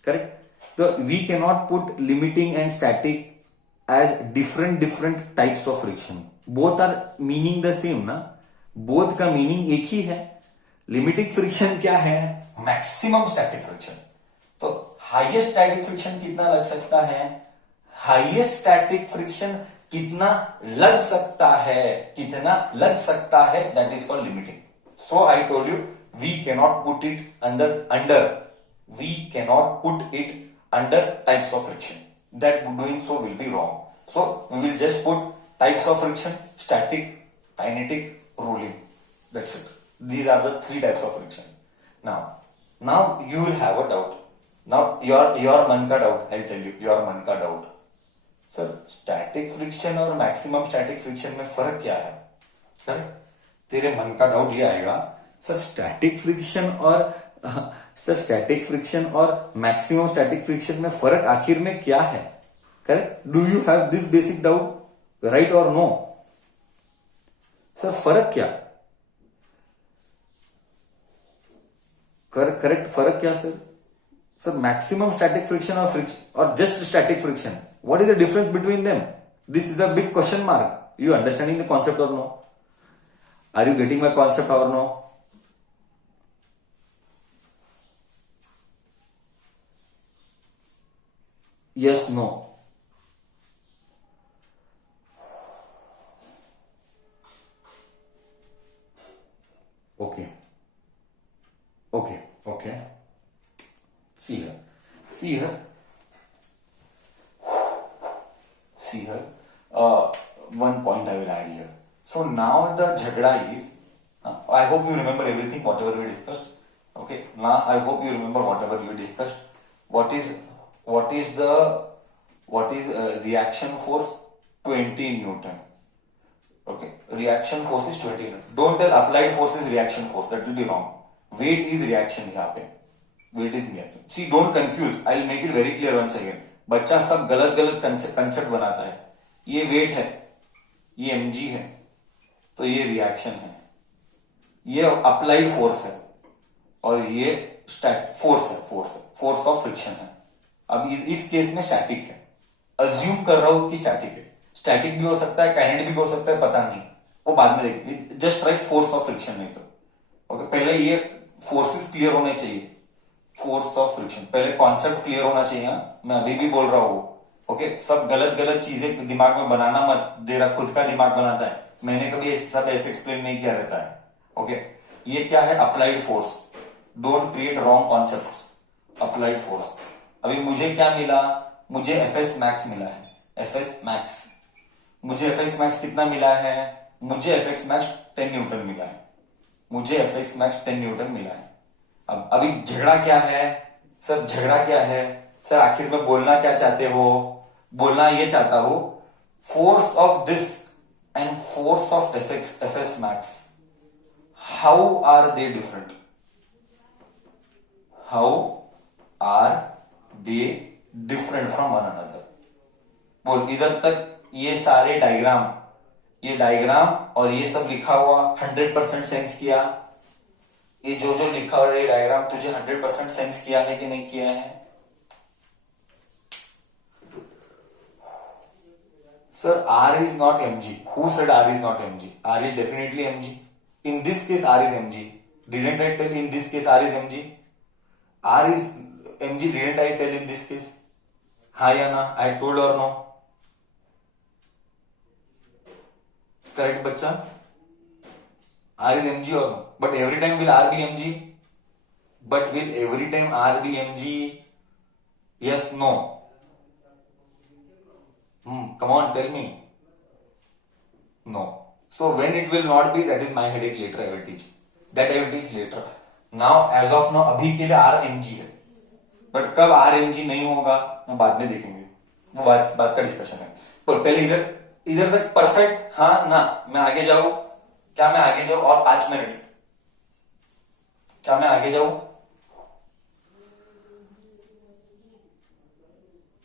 करेक्ट। तो we can not put limiting and static as different types of friction. Both are meaning the same ना, बोथ का मीनिंग एक ही है। लिमिटिंग फ्रिक्शन क्या है? Maximum static friction. तो हाईएस्ट स्टैटिक फ्रिक्शन कितना लग सकता है? हाईएस्ट स्टैटिक फ्रिक्शन कितना लग सकता है, कितना लग सकता है, that is called limiting. So I told you we cannot put it we cannot put it under types of friction. That doing so will be wrong. So we will just put types of friction: static, kinetic, rolling. That's it. These are the 3 types of friction. Now you will have a doubt. Now your man ka doubt, I'll tell you your man ka doubt. Sir, static friction और maximum static friction में फर्क क्या है? Correct, तेरे मन का doubt ये आएगा, सर स्टैटिक फ्रिक्शन और मैक्सिमम स्टैटिक फ्रिक्शन में फर्क आखिर में क्या है? Correct, do you have this basic doubt, right or no? Sir फर्क क्या? करेक्ट, फर्क क्या sir? Sir maximum static friction और just static friction, what is the difference between them? This is a big question mark. You understanding the concept or no? Are you getting my concept or no? Yes, no. Okay. See here. One point I will add here. So now the jhagda is, I hope you remember everything, whatever we discussed. Okay. Now I hope you remember whatever we discussed. What is reaction force? 20 Newton. Okay, reaction force is 20 Newton. Don't tell applied force is reaction force, that will be wrong. Weight is reaction यहाँ पे, weight is reaction. See, don't confuse. I'll make it very clear once again. बच्चा सब गलत concept बनाता है। ये wait है, ये mg है, तो ये रिएक्शन है, ये अप्लाइड फोर्स है, और ये फोर्स ऑफ फ्रिक्शन है। अब इस केस में स्टैटिक है, अज्यूम कर रहा हूं कि स्टैटिक है। स्टैटिक भी हो सकता है, काइनेटिक भी हो सकता है, पता नहीं, वो बाद में देखेंगे। Just right force of friction नहीं तो। ओके, पहले ये फोर्सेस क्लियर होने चाहिए। फोर्स ऑफ फ्रिक्शन, पहले कॉन्सेप्ट क्लियर होना चाहिए। मैं अभी भी बोल रहा हूं, ओके, सब गलत चीजें दिमाग में बनाना मत। तेरा खुद का दिमाग बनाता है, मैंने कभी सब ऐसे एक्सप्लेन नहीं किया रहता है। ओके, ये क्या है? Applied force. Don't create wrong concept. Applied force. अभी मुझे क्या मिला? मुझे एफएस मैक्स मिला है। एफएस मैक्स, मुझे एफएक्स मैक्स कितना मिला है? मुझे एफएक्स मैक्स 10 न्यूटन मिला है। मुझे एफएक्स मैक्स 10 न्यूटन मिला है। अब अभी झगड़ा क्या है? सर झगड़ा क्या है? सर आखिर में बोलना क्या चाहते हो? बोलना ये चाहता हूं, force of this and force of FS max, how are they different? How are they different from one another. बोल इधर तक ये सारे डायग्राम, ये डायग्राम और ये सब लिखा हुआ 100% सेंस किया? ये जो जो लिखा हुआ ये डायग्राम तुझे 100% सेंस किया है कि नहीं किया है? Sir, R is not mg. Who said R is not mg? R is definitely mg. In this case, R is mg. Didn't I tell in this case R is mg? R is mg. Didn't I tell in this case? हाँ या ना? I told or no? Correct, बच्चा? R is mg or no? But every time will R be mg? But will every time R be mg? Yes, no? Come on, tell me. No. So when it will not be, that is my headache later I will teach. That I will teach later. Now, as of now, अभी के लिए R mg है. But कब R mg नहीं होगा वो बाद में देखेंगे, वो बात का डिस्कशन है। पर पहले इधर तक परफेक्ट? हाँ ना? मैं आगे जाऊं क्या? मैं आगे जाऊं और 5 मिनट? क्या मैं आगे जाऊं?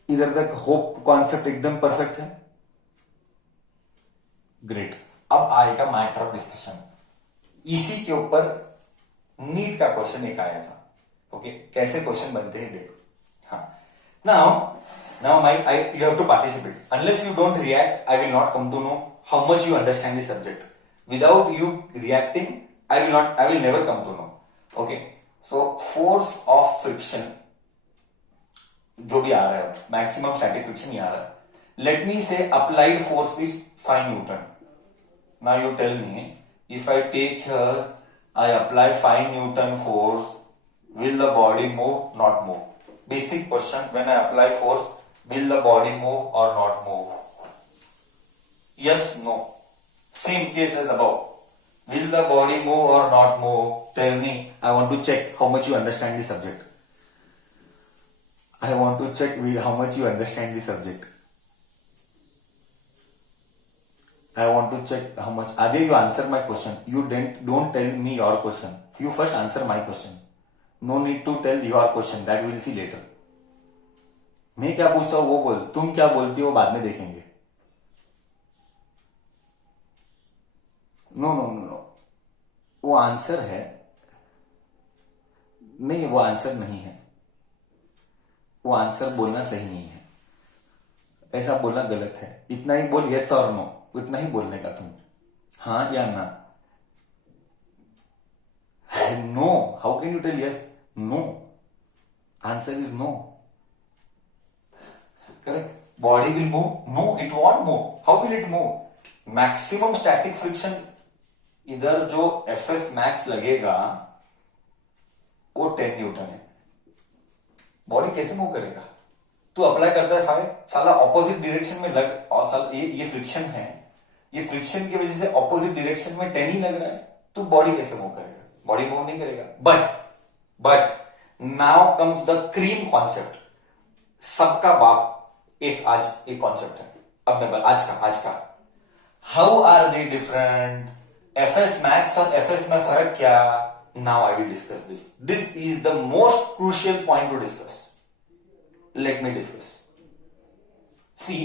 इधर तक होप कॉन्सेप्ट एकदम परफेक्ट है? ग्रेट। अब आएगा मैटर ऑफ डिस्कशन। इसी के ऊपर नीट का क्वेश्चन एक आया था। ओके, कैसे क्वेश्चन बनते हैं देखो। हाँ, now you have to participate. Unless you don't react, I will not come to know how much you understand the subject. Without you reacting, I will never come to know. Okay, so force of friction जो भी आ रहा है, maximum static friction ही आ रहा है। Let me say applied force is 5 newton. Now you tell me, if I take here, I apply 5 newton force, will the body move, not move? Basic question, when I apply force, will the body move or not move? Yes, no? Same case as above, will the body move or not move? Tell me, I want to check how much you understand the subject. I want to check how much you understand the subject. I want to check how much. Adya, you answer my question. You don't tell me your question. You first answer my question. No need to tell your question. That we will see later. मैं क्या पूछता हूँ वो बोल, तुम क्या बोलती हो बाद में देखेंगे. नो नो नो, वो आंसर है नहीं, वो आंसर नहीं है. वो आंसर बोलना सही नहीं है, ऐसा बोलना गलत है. इतना ही बोल, यस और नो, उतना ही बोलने का तुम. हाँ या ना? No. How can you tell yes? No. Answer is no. Correct. Body will move? No, it won't move. How will it move? Maximum static friction, इधर जो एफएस मैक्स लगेगा वो 10 न्यूटन है. बॉडी कैसे मूव करेगा? तू अप्लाई करता है 5, साला ऑपोजिट डायरेक्शन में लग, और साला ये फ्रिक्शन है, ये फ्रिक्शन की वजह से ऑपोजिट डायरेक्शन में 10 ही लग रहा है, तो बॉडी कैसे मूव करेगा? बॉडी मूव नहीं करेगा. But now comes the cream concept. सबका बाप एक कॉन्सेप्ट है. अब मैं आज का how are they different? FS max और एफएस में फर्क क्या? Now I will discuss this. This is the most crucial point to discuss. Let me discuss. See,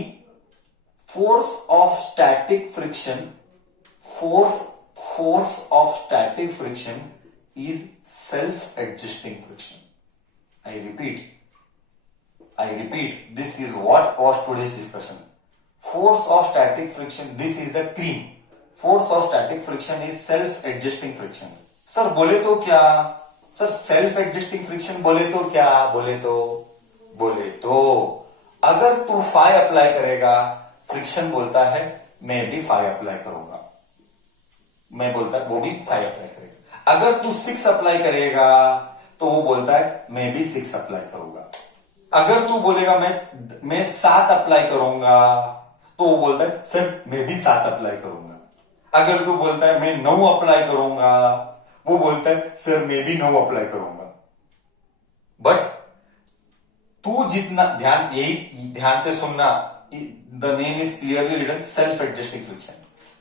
force of static friction is self-adjusting friction. I repeat, this is what was today's discussion. Force of static friction, this is the cream. Force of static friction is self-adjusting friction. Sir बोले तो क्या? Sir self adjusting friction बोले तो क्या? बोले तो अगर तू 5 अप्लाई करेगा, फ्रिक्शन बोलता है मैं भी 5 अप्लाई करूंगा. मैं बोलता है वो भी 5 अप्लाई करेगा. अगर तू 6 अप्लाई करेगा तो वो बोलता है मैं भी 6 अप्लाई करूंगा. अगर तू बोलेगा मैं 7 अप्लाई करूंगा तो वो बोलता है सर मैं भी 7 अप्लाई करूंगा. अगर तू बोलता है मैं 9 अप्लाई करूंगा, वो बोलता है सर मैं भी 9 अप्लाई करूंगा. बट तू जितना ध्यान से सुनना, the name is clearly written self adjusting friction.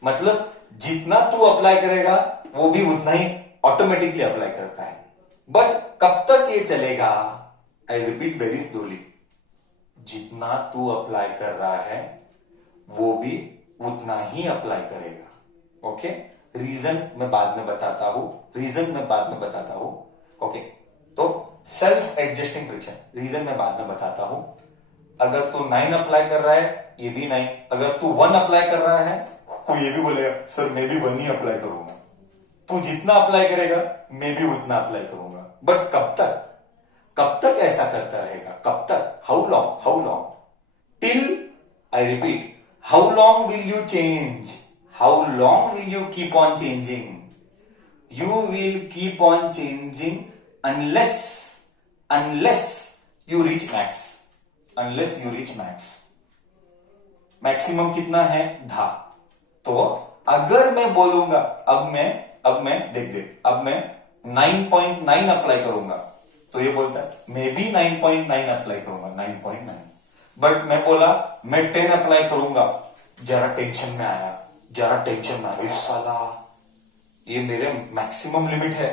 मतलब जितना तू अप्लाई करेगा वो भी उतना ही ऑटोमेटिकली अप्लाई करता है. बट कब तक ये चलेगा? I repeat very slowly. जितना तू अप्लाई कर रहा है वो भी उतना ही अप्लाई करेगा। ओके, रीजन मैं बाद में बताता हूं। ओके, तो सेल्फ एडजस्टिंग फ्रिक्शन रीजन मैं बाद में बताता हूं। अगर तू 9 अप्लाई कर रहा है ये भी 9, अगर तू 1 अप्लाई कर रहा है तो ये भी बोलेगा सर मैं भी 1 ही अप्लाई करूंगा। तू जितना अप्लाई करेगा मैं भी उतना अप्लाई करूंगा। बट कब तक ऐसा करता रहेगा? कब तक? How long till, I repeat, how long will you change? How long will you keep on changing? You will keep on changing unless you reach max. Maximum कितना है? 10। तो अगर मैं बोलूंगा अब मैं देख अब मैं 9.9 अप्लाई करूंगा तो ये बोलता है मैं भी 9.9 अप्लाई करूंगा, 9.9। बट मैं बोला मैं 10 अप्लाई करूंगा, जरा टेंशन में आया साला ये मेरे मैक्सिमम लिमिट है,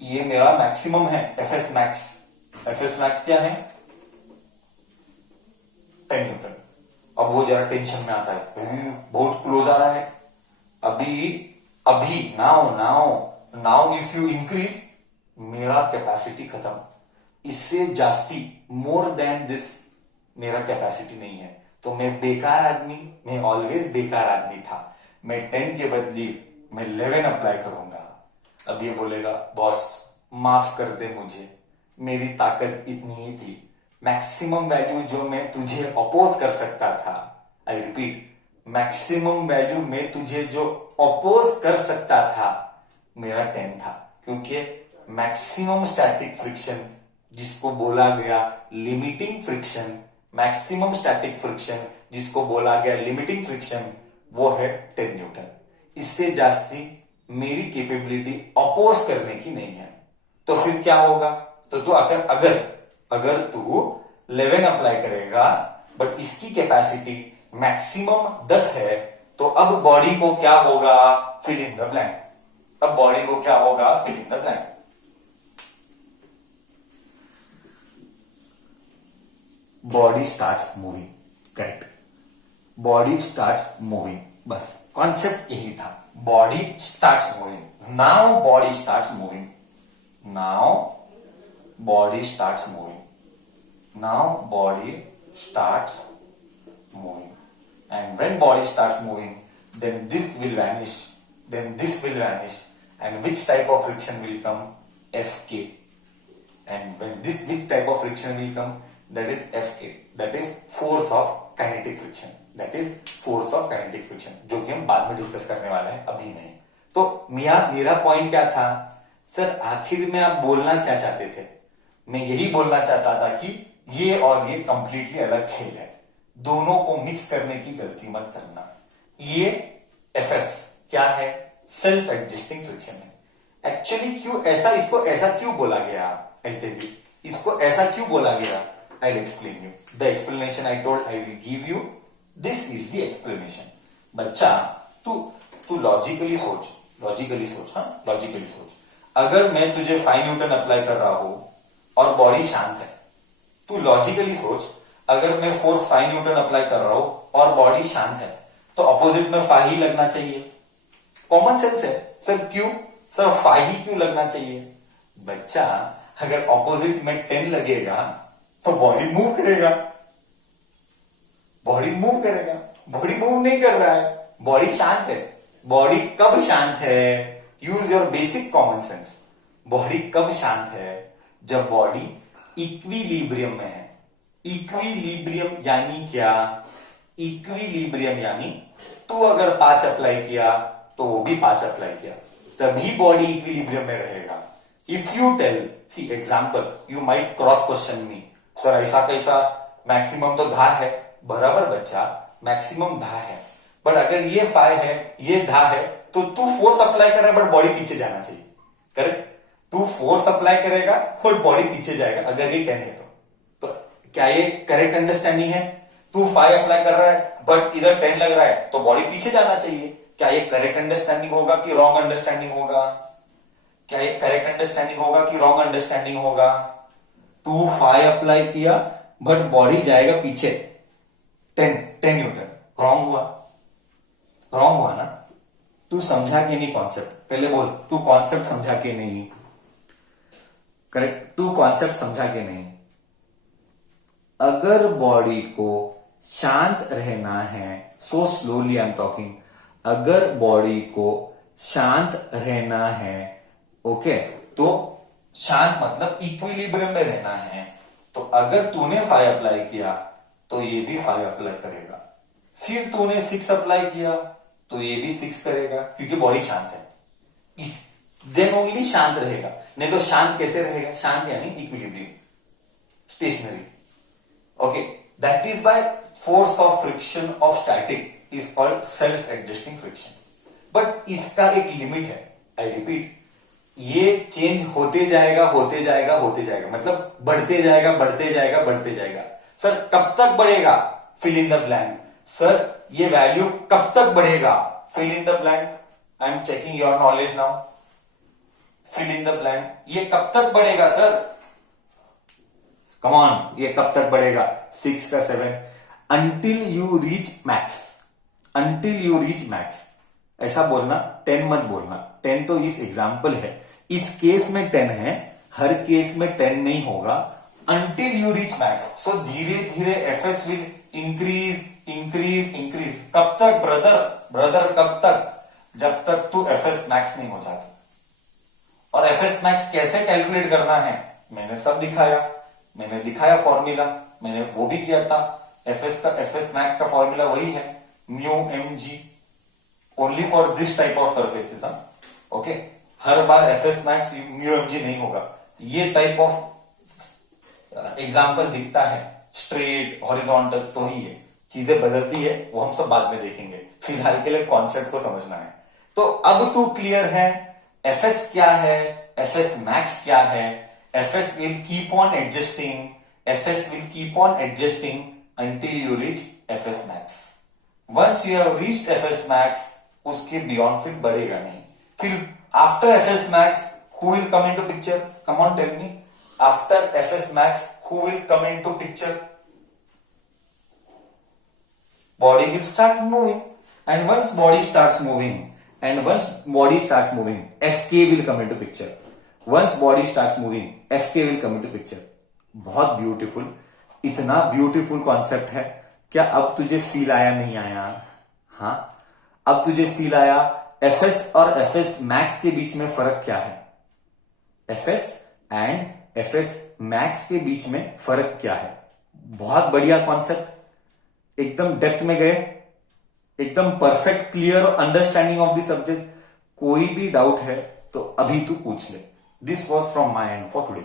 ये मेरा मैक्सिमम है। एफएस मैक्स क्या है? 10 न्यूटन। अब वो जरा टेंशन में आता है, बहुत क्लोज आ रहा है। अभी नाउ इफ यू इंक्रीज, मेरा कैपेसिटी खत्म, इससे जास्ती मोर देन दिस मेरा कैपेसिटी नहीं है। तो मैं ऑलवेज बेकार आदमी था। मैं 10 के बदले मैं 11 अप्लाई करूंगा। अब ये बोलेगा बॉस माफ कर दे मुझे, मेरी ताकत इतनी ही थी, मैक्सिमम वैल्यू जो मैं तुझे अपोज कर सकता था, आई रिपीट, मैक्सिमम वैल्यू मैं तुझे जो अपोज कर सकता था मेरा 10 था। क्योंकि मैक्सिमम स्टैटिक फ्रिक्शन जिसको बोला गया limiting friction, maximum static friction जिसको बोला गया लिमिटिंग फ्रिक्शन, वो है 10 न्यूटन। इससे जास्ती मेरी कैपेबिलिटी अपोज करने की नहीं है। तो फिर क्या होगा? तो तू अगर तू 11 अप्लाई करेगा बट इसकी कैपेसिटी मैक्सिमम 10 है, तो अब बॉडी को क्या होगा? Fill in the blank. Body starts moving, correct, body starts moving, बस कॉन्सेप्ट यही था। Body starts moving, now body starts moving, and when body starts moving, then this will vanish, and which type of friction will come? Fk. And when which type of friction will come? That is Fk, that is force of kinetic friction, जो कि हम बाद में discuss करने वाले हैं, अभी नहीं। तो मेरा पॉइंट क्या था? सर आखिर में आप बोलना क्या चाहते थे? मैं यही बोलना चाहता था कि ये और ये कंप्लीटली अलग खेल है, दोनों को मिक्स करने की गलती मत करना। ये एफएस क्या है? सेल्फ एडजस्टिंग फ्रिक्शन है। एक्चुअली इसको ऐसा क्यों बोला गया? इसको ऐसा क्यों बोला गया? I'll explain you. The explanation I told I will give you. This is the explanation. बच्चा तू लॉजिकली सोच। अगर मैं तुझे 5 न्यूटन अप्लाई कर रहा हूं और बॉडी शांत है, तू लॉजिकली सोच, अगर मैं फोर्स 5 न्यूटन अप्लाई कर रहा हूं और बॉडी शांत है तो अपोजिट में 5 ही लगना चाहिए। कॉमन सेंस है। सर क्यों? सर 5 ही क्यों लगना चाहिए? बच्चा अगर अपोजिट में 10 लगेगा तो बॉडी मूव करेगा। बॉडी मूव नहीं कर रहा है, बॉडी शांत है। बॉडी कब शांत है? Use your basic common sense. Body कब शांत है? जब बॉडी इक्विलिब्रियम में है। इक्विलिब्रियम यानी क्या? इक्विलिब्रियम यानी तू अगर 5 अप्लाई किया तो वो भी 5 अप्लाई किया, तभी बॉडी इक्विलिब्रियम में रहेगा। If you tell, see example, you might cross question me, sir ऐसा कैसा? मैक्सिमम तो 10 है। बराबर बच्चा, मैक्सिमम 10 है, बट अगर ये 5 है, ये 10 है, तो तू फोर्स अप्लाई कर रहा है बट बॉडी पीछे जाना चाहिए। करेक्ट? तू फोर्स अप्लाई करेगा और बॉडी पीछे जाएगा अगर ये 10 है तो क्या ये करेक्ट अंडरस्टैंडिंग है? तू 5 अप्लाई कर रहा है बट इधर 10 लग रहा है तो बॉडी पीछे जाना चाहिए। क्या ये करेक्ट अंडरस्टैंडिंग होगा कि रॉन्ग अंडरस्टैंडिंग होगा? तू 5 अप्लाई किया, बट बॉडी जाएगा पीछे 10 न्यूटन। रॉन्ग हुआ ना? तू समझा के नहीं कॉन्सेप्ट? पहले बोल, तू कॉन्सेप्ट समझा के नहीं। करेक्ट, तू कॉन्सेप्ट समझा के नहीं। अगर बॉडी को शांत रहना है, so slowly I am talking, अगर बॉडी को शांत रहना है, ओके, तो शांत मतलब इक्विलिब्रियम में रहना है, तो अगर तूने 5 अप्लाई किया तो ये भी 5 अप्लाई करेगा, फिर तूने 6 अप्लाई किया तो ये भी 6 करेगा, क्योंकि बॉडी शांत है। इस देन ओनली शांत रहेगा, नहीं तो शांत कैसे रहेगा? शांत यानी equilibrium, stationary. Okay, that is by force of friction of static is called self adjusting friction. But इसका एक लिमिट है, आई रिपीट, ये चेंज होते जाएगा, मतलब बढ़ते जाएगा। सर कब तक बढ़ेगा? Fill in the blank. Sir ये वैल्यू कब तक बढ़ेगा? Fill in the blank. I am checking your knowledge now. Fill in the blank. ये कब तक बढ़ेगा सर? कम ऑन, ये कब तक बढ़ेगा? 6 का 7 अंटिल यू रीच मैक्स। ऐसा बोलना, 10 मत बोलना। 10 तो इस एग्जाम्पल है, इस केस में 10 है, हर केस में 10 नहीं होगा। अंटिल यू रीच मैक्स, सो धीरे धीरे एफएस विल इंक्रीज। कब तक ब्रदर कब तक? जब तक तू एफएस मैक्स नहीं हो जाता। और एफएस मैक्स कैसे कैलकुलेट करना है मैंने सब दिखाया फॉर्मूला, मैंने वो भी किया था। एफएस मैक्स का फॉर्मूला वही है, mu M G, only for this type of surfaces. Okay, हर बार FS max mu M G नहीं होगा। ये टाइप ऑफ एग्जाम्पल दिखता है स्ट्रेट हॉरिजॉन्टल, तो ही है, चीजें बदलती है, वो हम सब बाद में देखेंगे। फिलहाल के लिए कॉन्सेप्ट को समझना है। तो अब तू क्लियर है एफएस क्या है, एफएस मैक्स क्या है। FS will keep on adjusting until you reach fs max. Once you have reached fs max, उसके beyond फिर बढ़ेगा नहीं। फिर after fs max who will come into picture? Come on, tell me. After fs max who will come into picture? Body will start moving, and once body starts moving, fk will come into picture. Once body starts moving, fk will come into picture. बहुत beautiful, इतना beautiful concept है। क्या अब तुझे feel आया? नहीं आया? हाँ, अब तुझे फील आया। एफएस और एफएस मैक्स के बीच में फर्क क्या है? एफएस एंड एफएस मैक्स के बीच में फर्क क्या है? बहुत बढ़िया कॉन्सेप्ट, एकदम डेप्थ में गए, एकदम perfect clear understanding of the subject. कोई भी डाउट है तो अभी तू पूछ ले। This was from my and for today.